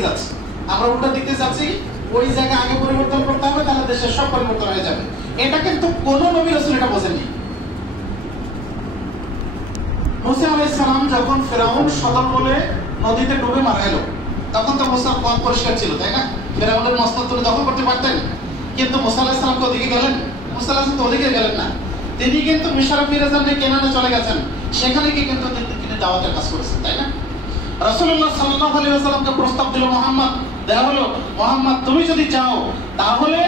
দিকে যাচ্ছে, আমরা উল্টা দিকে যাচ্ছি। ওই জায়গা আগে পরিবর্তন করতে হবে, তাহলে দেশের সব পরিবর্তন হয়ে যাবে। এটা কিন্তু কোন নবী রাসূল এটা বোঝেননি। মুসা আলাইহিস সালাম যখন ফেরাউন সদর বলে নদীতে ডুবে মারা গেল, তখন তো মুসা পথ পরিষ্কার ছিল, তাই না? ফেরাউনের মস্তক তুলে দখল করতে পারতেন, কিন্তু মুসা আলাইহিস সালাম ওদিকে গেলেন? মুসা আলাইহিস সালাম তো ওদিকে গেলেন না। তিনি কিন্তু মিশরে ফিরে যান, কেনানে চলে গেছেন, সেখানে গিয়ে কিন্তু তিনি দাওয়াতের কাজ করেছেন, তাই না? রাসূলুল্লাহ সাল্লাল্লাহু আলাইহি ওয়াসাল্লামকে প্রস্তাব দিল মুহাম্মদ, দেয়া হলো, মুহাম্মদ তুমি যদি চাও তাহলে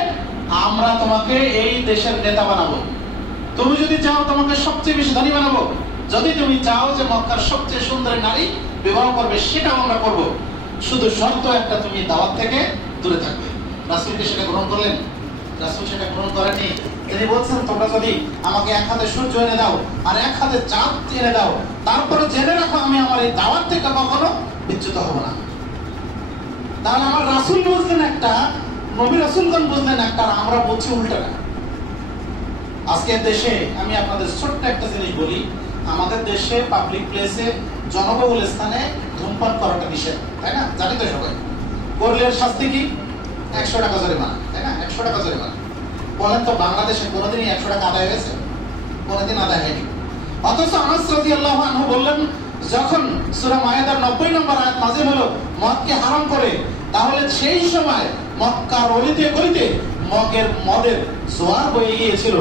আমরা তোমাকে এই দেশের নেতা বানাবো, তুমি যদি চাও তোমাকে সবচেয়ে বেশি ধনী বানাবো, যদি তুমি চাও যে মক্কার সবচেয়ে সুন্দর নারী বিবাহ করবে সেটাও আমরা করব, শুধু শর্ত একটা, তুমি দাওয়াত থেকে দূরে থাকবে। রাসূলকে সেটা গ্রহণ করলেন? রাসূল সেটা গ্রহণ করেনি। তিনি বলছেন তোমরা যদি আমাকে এক হাতে সূর্য এনে দাও আর এক হাতে চাঁদ এনে দাও, তারপরে জেনে রাখো আমি আমার এই দাওয়াত থেকে কখনো বিচ্যুত হব না। তাহলে আমার রাসূল বুঝলেন একটা, নবী রাসূলগণ বুঝলেন একটা, আর আমরা বলছি উল্টাটা। আজকের দেশে আমি আপনাদের ছোট্ট একটা জিনিস বলি, আমাদের দেশে পাবলিক প্লেসে জনবহুল স্থানে ধূমপান করাটা নিষেধ, তাই না? জানি তো সবাই। করলে শাস্তি কি? 100 টাকা জরিমানা, তাই না? 100 টাকা জরিমানা। বলেন তো বাংলাদেশে কোনোদিনই 100 টাকা আদায় হয়েছে? কোনোদিন আদায় হয়নি। অথচ আনাস রাদিয়াল্লাহু আনহু বললেন, যখন সূরা মায়েদার 90 নম্বর আয়াত নাযিল হলো মদকে হারাম করে, তাহলে সেই সময় মক্কার অলিতে গলিতে মদের জোয়ার বয়ে গিয়েছিল।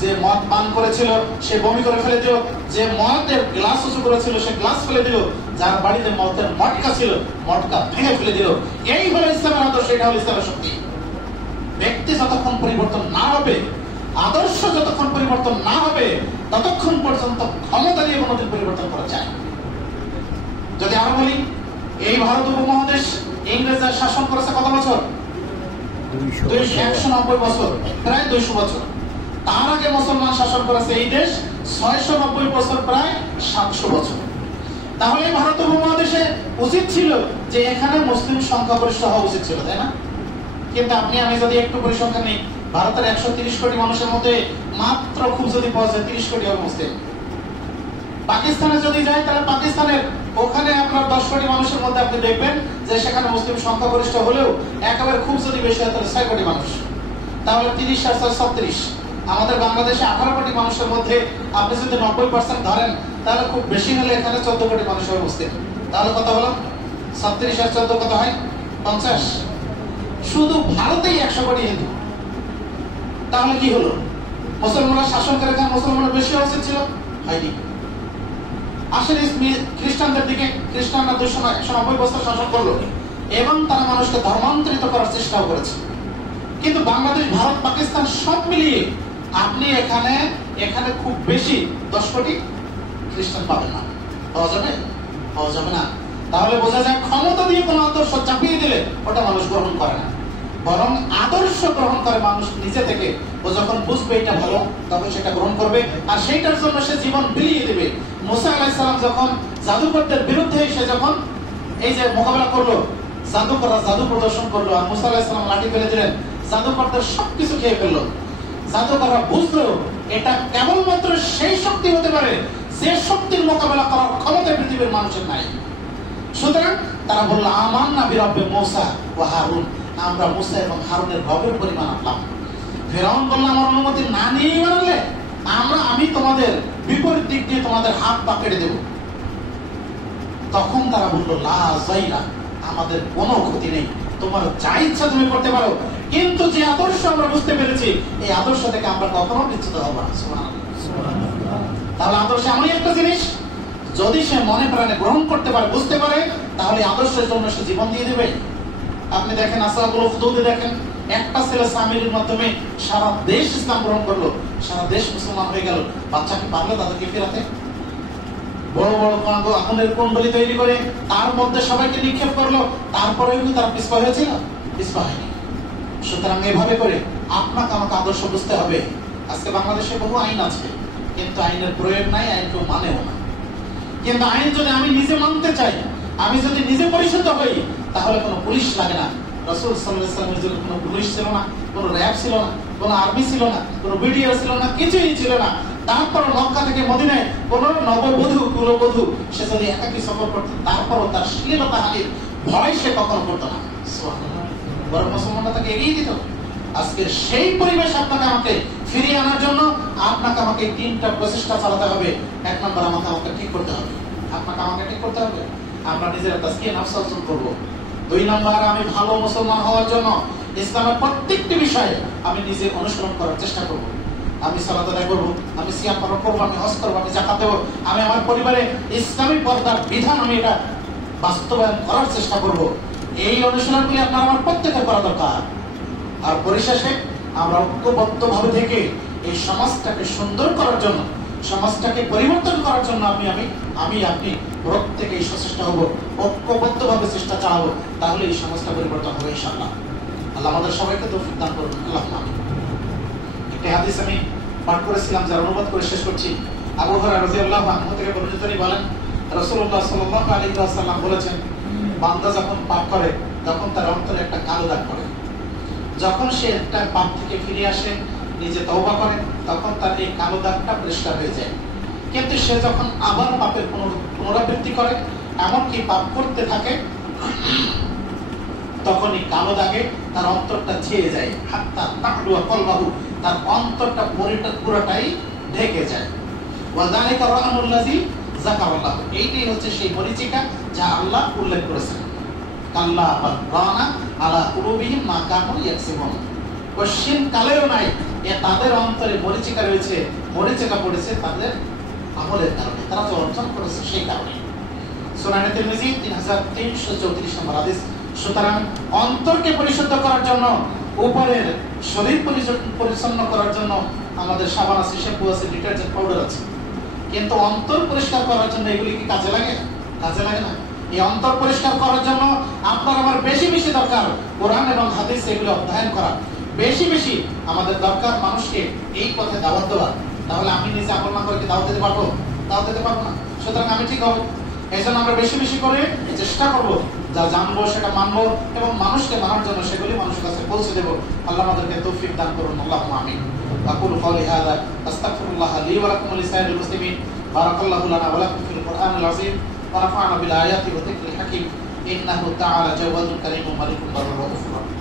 যে মদ পান করেছিল সে বমি করে ফেলে দিল, যে মদের গ্লাস উঁচু করেছিল সে গ্লাস ফেলে দিল, যার বাড়িতে মদের মটকা ছিল মটকা ভেঙে ফেলে দিল। এই হলো ইসলামের আদর্শ, এটা হলো ইসলামের শক্তি। ব্যক্তি যতক্ষণ পরিবর্তন না হবে, আদর্শ যতক্ষণ পরিবর্তন না হবে, ততক্ষণ পর্যন্ত ক্ষমতা দিয়ে কোনোদিন পরিবর্তন করা যায়। যদি আরো বলি, এই ভারত উপমহাদেশ ইংরেজরা শাসন করেছে কত বছর? 190 বছর, প্রায় 200 বছর। তার আগে মুসলমান শাসন করেছে এই দেশ 690 বছর, প্রায় 700 বছর। তাহলে ভারত উপমহাদেশে উচিত ছিল যে এখানে মুসলিম সংখ্যাগরিষ্ঠ হওয়া উচিত ছিল, তাই না? কিন্তু আপনি আমি যদি একটু পরিসংখ্যান নিই, ভারতের 130 কোটি মানুষের মধ্যে মাত্র খুব যদি পাওয়া যায় 30 কোটি হবে মুসলিম। পাকিস্তানে যদি যায় তাহলে পাকিস্তানের ওখানে আপনার 10 কোটি মানুষের মধ্যে আপনি দেখবেন যে সেখানে মুসলিম সংখ্যাগরিষ্ঠ হলেও একেবারে খুব যদি বেশি হয় তাহলে 6 কোটি মানুষ। তাহলে 30 আর 36। আমাদের বাংলাদেশে 18 কোটি মানুষের মধ্যে আপনি যদি 90% ধরেন, তাহলে খুব বেশি হলে এখানে 14 কোটি মানুষ হবে মুসলিম। তাহলে কত হলো? 36 আর 14 কত হয়? 50। শুধু ভারতেই 100 কোটি হিন্দু। তাহলে কি হলো? মুসলমানরা শাসন করে এখানে মুসলমানরা বেশি হওয়া উচিত ছিল? হয়নি। আসেন খ্রিস্টানদের দিকে, খ্রিস্টানরা 190 বছর শাসন করলো এবং তারা মানুষকে ধর্মান্তরিত করার চেষ্টাও করেছে। কিন্তু বাংলাদেশ, ভারত, পাকিস্তান সব মিলিয়ে আপনি এখানে খুব বেশি 10 কোটি খ্রিস্টান পাবেন না। পাওয়া যাবে? পাওয়া যাবে না। তাহলে বোঝা যায় ক্ষমতা দিয়ে কোনো আদর্শ চাপিয়ে দিলে ওটা মানুষ গ্রহণ করে না, বরং আদর্শ গ্রহণ করে মানুষ নিজে থেকে। ও যখন বুঝবে এটা ভালো, তখন সেটা গ্রহণ করবে, আর সেইটার জন্য সে জীবন বিলিয়ে দেবে। মুসা আলাইহিস সালাম যখন জাদুকরদের বিরুদ্ধে এসে যখন এই যে মোকাবেলা করলো, জাদুকররা জাদু প্রদর্শন করলো, আর মুসা আলাইহিস সালাম লাঠি ফেলে দিলেন, জাদুকরদের সবকিছু খেয়ে ফেললো। জাদুকররা বুঝলো এটা কেবলমাত্র সেই শক্তি হতে পারে যে শক্তির মোকাবেলা করার ক্ষমতা পৃথিবীর মানুষের নাই। সুতরাং তারা বললো, আমান্না বিরব্বি মুসা ওয়া হারুন, আমরা মুসা এবং হারুনের রবের পরিমাণ আনলাম। ফেরাউন বলল, আমার অনুমতি না নিয়েই মানলে আমি তোমাদের বিপরীত দিক দিয়ে তোমাদের হাত পা কেটে দেব। তখন তারা বললো, লা যাইরা, আমাদের কোনো ক্ষতি নেই, তোমার যা ইচ্ছা তুমি করতে পারো, কিন্তু যে আদর্শ আমরা বুঝতে পেরেছি এই আদর্শ থেকে আমরা কখনো বিচ্যুত হব না। সুবহানাল্লাহ। তাহলে আদর্শ এমনই একটা জিনিস, যদি সে মনে প্রাণে গ্রহণ করতে পারে, বুঝতে পারে, তাহলে আদর্শের জন্য সে জীবন দিয়ে দেবে। আপনি দেখেন আসহাবুল উখদুদে দেখেন, একটা ছেলে সামিরের মাধ্যমে সারা দেশ ইসলাম গ্রহণ করলো, সারা দেশ মুসলমান হয়ে গেল। বাচ্চাকে পারলো তাদেরকে ফেরাতে? বড় বড় আগুনের কুণ্ডলী তৈরি করে তার মধ্যে সবাইকে নিক্ষেপ করলো, তারপরেও কি তারা পিছপা হয়েছিল? পিছপা হয়নি। সুতরাং এভাবে করে আপনাকে আমাকে আদর্শ বুঝতে হবে। আজকে বাংলাদেশে বহু আইন আছে, কিন্তু আইনের প্রয়োগ নাই, আইন কেউ মানেও না। কিন্তু আইন যদি আমি নিজে মানতে চাই, আমি যদি নিজে পরিশুদ্ধ হই, তাহলে কোনো পুলিশ লাগে না। রাসূল সাল্লাল্লাহু আলাইহি ওয়াসাল্লামের যুগে কোনো পুলিশ ছিল না, কোনো র‍্যাব ছিল না, কোনো আর্মি ছিল না, কোনো বিডিআর ছিল না, কিছুই ছিল না। তারপর মক্কা থেকে মদিনায় কোনো নববধূ কুলবধূ সে যদি একাকী সফর করত, তারপরও তার শ্লীলতাহানির ভয় সে কখনো করতো না, বরং মুসলমানরা তাকে এগিয়ে দিত। আজকে সেই পরিবেশ আপনাকে আমাকে ফিরিয়ে আনার জন্য আপনাকে আমাকে 3টা প্রচেষ্টা চালাতে হবে। 1 নম্বর, আমাকে ঠিক করতে হবে, আপনাকে আমাকে ঠিক করতে হবে, আমরা নিজেরা তাজকিয়া নফস অর্জন করব। 2 নম্বর, আমি ভালো মুসলমান হওয়ার জন্য ইসলামের প্রত্যেকটি বিষয়ে আমি নিজে অনুসরণ করার চেষ্টা করব। আমি সালাত আদায় করবো, আমি সিয়াম পালন করবো, আমি হজ করবো, আমি যাকাত দেবো, আমি আমার পরিবারে ইসলামী পর্দার বিধান আমি এটা বাস্তবায়ন করার চেষ্টা করব। এই অনুশীলনগুলি আপনার আমার প্রত্যেকের করা দরকার। আর পরিশেষে আমরা ঐক্যবদ্ধভাবে থেকে এই সমাজটাকে সুন্দর করার জন্য, সমাজটাকে পরিবর্তন করার জন্য আপনি প্রত্যেকেই সচেষ্ট হব, ঐক্যবদ্ধভাবে চেষ্টা চালাবো, তাহলে এই সমাজটা পরিবর্তন হবে ইনশাআল্লাহ। আল্লাহ আমাদের সবাইকে তৌফিক দান করুন। আল্লাহ আমিন। একটা হাদিস আমি পাঠ করেছিলাম, যার অনুবাদ করে শেষ করছি। আবু হুরায়রা রাদিয়াল্লাহু আনহু থেকে বর্ণিত, তিনি বলেন রাসূলুল্লাহ সাল্লাল্লাহু আলাইহি ওয়াসাল্লাম বলেছেন, বান্দা যখন পাপ করে তখন তার অন্তরে একটা কালো দাগ পড়ে। যখন সে একটা পাপ থেকে ফিরে আসে, নিজে তওবা করে, তখন তার এই কালো দাগটা পরিষ্কার হয়ে যায়। কিন্তু সে যখন আবার পাপের পুনরাবৃত্তি করে, এমনকি পাপ করতে থাকে, তখন এই কালো দাগে তার অন্তরটা ছেয়ে যায়, হাত্তা তাকলুয়া কলবাহু, তার অন্তরটা পুরোটাই ঢেকে যায়। ওয়াযালিকা রা'নুল্লাযী যাকারাল্লাহ, এইটাই হচ্ছে সেই মরিচিকা যা আল্লাহ উল্লেখ করেছেন। কাল্লা বাল রানা আলা কুলুবিহিম মা কানু ইয়াকসিবুন, কোশ্চিন কালেও নাই তাদের অন্তরে মরিচিকা রয়েছে, মরিচিকা পড়েছে তাদের আমলের কারণে, তারা যে অর্জন করেছে সেই কারণে। সুনানে তিরমিজি 3334 নম্বর হাদিস। সুতরাং অন্তরকে পরিশুদ্ধ করার জন্য, উপরের শরীর পরিচ্ছন্ন করার জন্য আমাদের সাবান আছে, শ্যাম্পু আছে, ডিটারজেন্ট পাউডার আছে, কিন্তু অন্তর পরিষ্কার করার জন্য এগুলি কি কাজে লাগে? কাজে লাগে না। এই অন্তর পরিষ্কার করার জন্য আপনার আমার বেশি বেশি দরকার কোরআন এবং হাদিস এগুলো অধ্যয়ন করা, বেশি বেশি আমাদের দরকার মানুষকে এই পথে দাওয়াত দেওয়া। তাহলে আমি নিজে আমল না করে কি দাওয়াত দিতে পারবো? দাওয়াত দিতে পারবো না। সুতরাং আমি ঠিক হবো, এই জন্য আমরা বেশি বেশি করে চেষ্টা করবো, যা জানবো সেটা মানবো এবং মানুষকে মানার জন্য সেগুলি মানুষের কাছে পৌঁছে দেবো। আল্লাহ আমাদেরকে তৌফিক দান করুন। আল্লাহুম্মা আমিন। আকুলু কওলি হাযা আস্তাগফিরুল্লাহ লি ওয়া লাকুম ওয়া লিসাইরিল মুসলিমিন। বারাকাল্লাহু লানা ওয়া লাকুম ফিল কুরআনিল আযীম ওয়া নাফা'না বিল আয়াতি ওয়া যিকরিল হাকীম। ইন্নাহু তাআলা জাওয়াদুন কারীমুন মালিকুন বাররুন রাউফুর রাহিম।